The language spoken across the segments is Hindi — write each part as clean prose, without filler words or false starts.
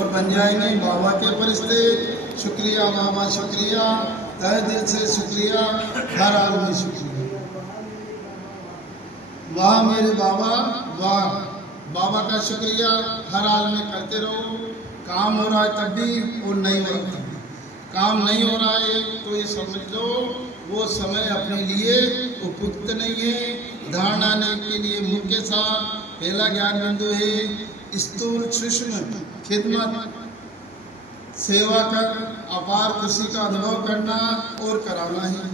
और बन जाएंगे बाबा के फरिश्ते। शुक्रिया बाबा, शुक्रिया, तहे दिल से शुक्रिया, हर हाल में शुक्रिया। वाह मेरे बाबा, वाह। बाबा का शुक्रिया हर हाल में करते रहो। काम हो रहा है तब भी और नहीं हो रहा, काम नहीं हो रहा है तो ये समझ लो वो समय अपने लिए उपयुक्त नहीं है। धारणा के लिए मुख्य साथ पहला ज्ञान बिंदु है स्थूल सूक्ष्म खिदमत, सेवा कर अपार खुशी का अनुभव करना और कराना है।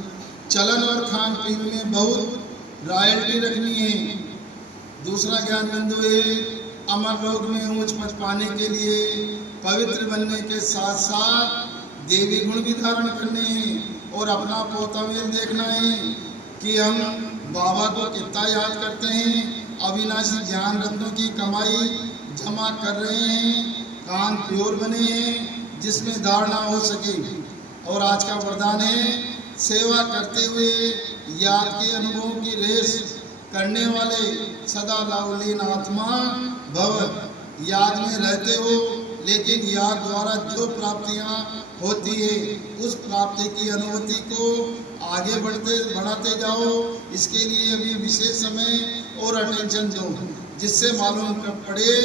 चलन और खान पीन में बहुत रॉयल्टी रखनी है। दूसरा ज्ञान बिंदु है अमर लोक में ऊंच पद पाने के लिए पवित्र बनने के साथ साथ देवी गुण भी धारण करने हैं और अपना पोतावेल देखना है कि हम बाबा को कितना याद करते हैं। अविनाशी ज्ञान रत्नों की कमाई जमा कर रहे हैं, कान प्योर बने हैं जिसमें धारणा हो सके। और आज का वरदान है सेवा करते हुए याद के अनुभवों की रेस करने वाले सदा लावलीन आत्मा भव। याद में रहते हो लेकिन याद द्वारा जो प्राप्तियां होती है उस प्राप्ति की अनुभूति को आगे बढ़ाते जाओ। इसके लिए अभी विशेष समय और अटेंशन दो जिससे मालूम पड़े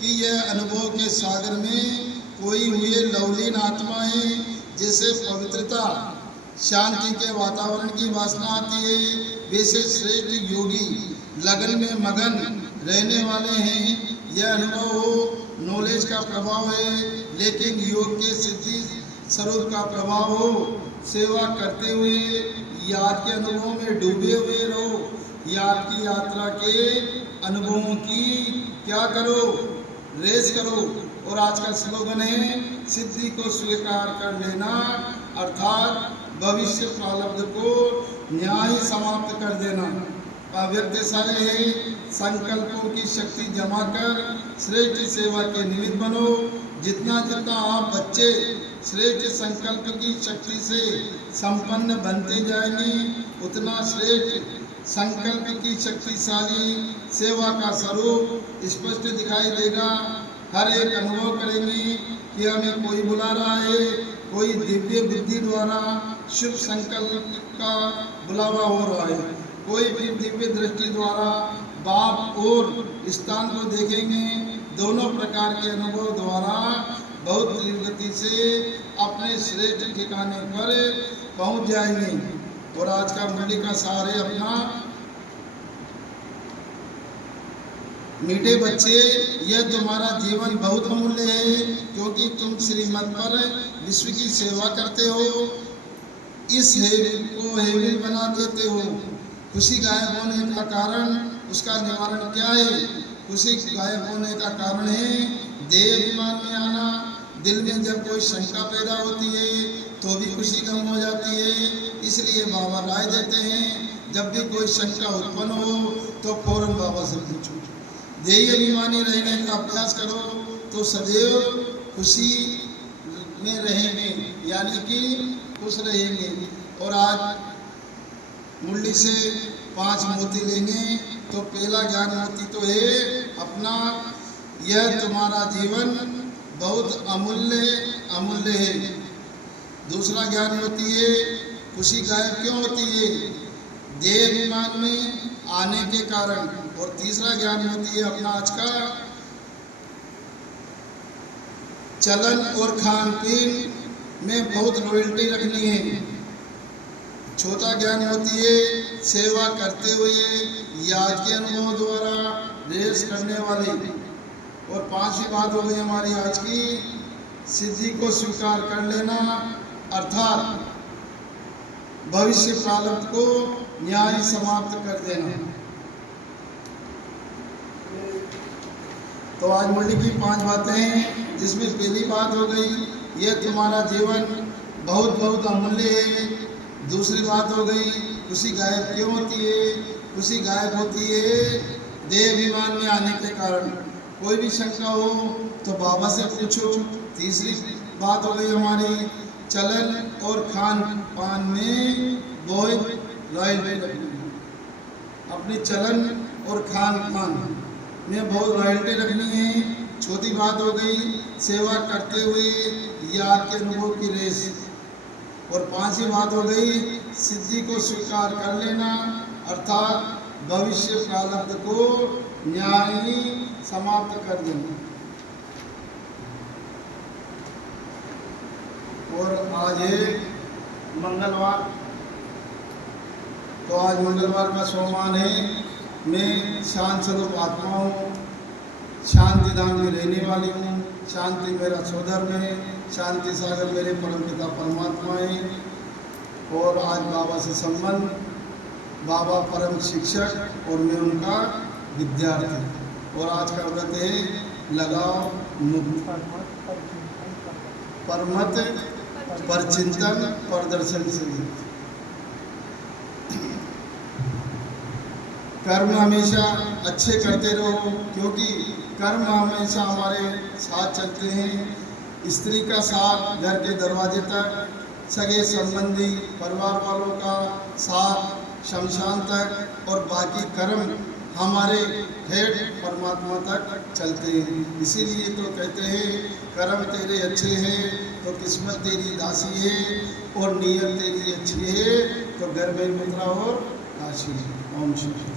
कि यह अनुभव के सागर में कोई हुए लवलीन आत्मा है। जैसे पवित्रता शांति के वातावरण की वासना आती है वैसे श्रेष्ठ योगी लगन में मगन रहने वाले हैं। यह अनुभव हो नॉलेज का प्रभाव है लेकिन योग के सिद्धि स्वरूप का प्रभाव हो। सेवा करते हुए याद के अनुभवों में डूबे हुए रहो। याद की यात्रा के अनुभवों की क्या करो, रेस करो। और आज का स्लोगन है सिद्धि को स्वीकार कर लेना अर्थात भविष्य प्रारब्ध को न्याय समाप्त कर देना। अव्यक्त सारे है संकल्पों की शक्ति जमा कर श्रेष्ठ सेवा के निमित्त बनो। जितना जितना आप बच्चे श्रेष्ठ संकल्प की शक्ति से संपन्न बनते जाएंगे उतना श्रेष्ठ संकल्प की शक्तिशाली सेवा का स्वरूप स्पष्ट दिखाई देगा। हर एक अनुभव करेंगे कि हमें कोई बुला रहा है, कोई दिव्य बुद्धि द्वारा शुभ संकल्प का बुलावा हो रहा है, कोई भी दिव्य दृष्टि द्वारा बाप और स्थान को देखेंगे। दोनों प्रकार के अनुभव द्वारा बहुत तीव्र गति से अपने श्रेष्ठ ठिकाने पर पहुंच जाएंगे। और आज का मुरली का सार है अपना मीठे बच्चे, यह तुम्हारा जीवन बहुत अमूल्य है क्योंकि तुम श्रीमत पर विश्व की सेवा करते हो। इस हेविल को हेविल बना देते हो। खुशी गायब होने का कारण, उसका निवारण क्या है? खुशी गायब होने का कारण है देह अभिमान में आना। दिल में जब कोई शंका पैदा होती है तो भी खुशी कम हो जाती है। इसलिए बाबा राय देते हैं जब भी कोई शंका उत्पन्न हो तो फौरन बाबा से पूछो। देह अभिमानी रहने का अभ्यास करो तो सदैव खुशी में रहेंगे, यानी कि खुश रहेंगे। और आज मुरली से 5 मोती लेंगे तो पहला ज्ञान मोती तो है अपना यह तुम्हारा जीवन बहुत अमूल्य है। दूसरा ज्ञान मोती है खुशी गायब क्यों होती है? देह अभिमान में आने के कारण। और तीसरा ज्ञान मोती है अपना आज का चलन और खान पीन में बहुत रॉयल्टी रखनी है। छोटा ज्ञान होती है सेवा करते हुए याद के अनुभव द्वारा रेस करने वाली। और 5वीं बात हो गई हमारी आज की सिद्धि को स्वीकार कर लेना अर्थात भविष्य प्रारब्ध को न्याय समाप्त कर देना। तो आज मुरली की 5 बातें हैं जिसमें पहली बात हो गई यह तुम्हारा जीवन बहुत अमूल्य है। दूसरी बात हो गई खुशी गायब क्यों होती है? खुशी गायब होती है देह अभिमान में आने के कारण। कोई भी शंका हो तो बाबा से पूछो। तीसरी बात हो गई हमारी चलन और खान पान में बहुत रॉयल्टी रखनी है। अपने चलन और खान पान में बहुत रॉयल्टी रखनी है। चौथी बात हो गई सेवा करते हुए याद के अनुभव की रेस। और पांचवी बात हो गई सिद्धि को स्वीकार कर लेना, अर्थात भविष्य प्रारब्ध को न्यायी समाप्त कर देना। और आज है मंगलवार, तो आज मंगलवार का सोमवार है। मैं शांत स्वरूप आत्मा हूँ, शांति धाम में रहने वाली हूँ। शांति मेरा सोदर है, शांति सागर मेरे परम पिता परमात्मा है। और आज बाबा से संबंध, बाबा परम शिक्षक और मैं उनका विद्यार्थी। और आज का व्रत है लगाओ परमत परचिंतन प्रदर्शन से। कर्म हमेशा अच्छे करते रहो, क्योंकि कर्म हमेशा हमारे साथ चलते हैं। स्त्री का साथ घर के दरवाजे तक, सगे संबंधी परिवार वालों का साथ शमशान तक, और बाकी कर्म हमारे हेड परमात्मा तक चलते हैं। इसीलिए तो कहते हैं कर्म तेरे अच्छे हैं तो किस्मत तेरी दासी है, और नीयत तेरी अच्छी है तो घर में मुद्रा और काशी। ओम शिव।